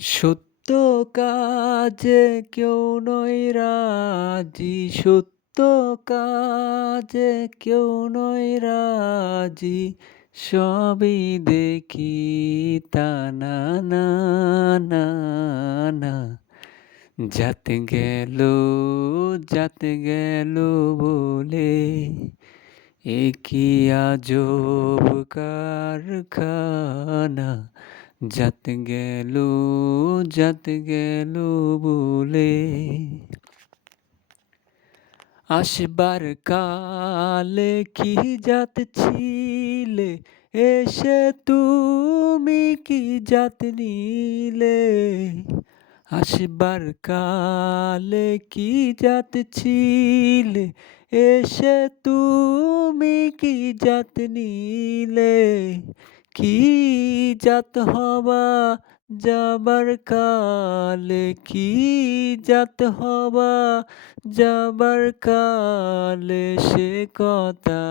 সত্য কাজে কেউ নয় রাজি। সত্য কাজে কেউ নয় রাজি। সবই দেখি তা না না না যাতে গেল যাতে গেল বলে এ আজব কারখানা। যাতে গেল যাতে গেল বলে আসবার কালে কি জাত ছিলে এসে তুমি কি জাত নিলে আসবার কালে কি জাত ছিলে এসে তুমি কি জাত নিলে কি জাত হবা যাবার কালে, কি জাত হবা যাবার কালে? সে কথা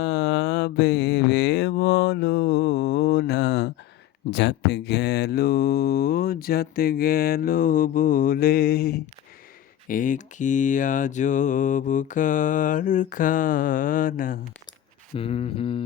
ভেবে বলো না। যাতে গেল যাতে গেল বলে এ কি আজব কারখানা। হুম।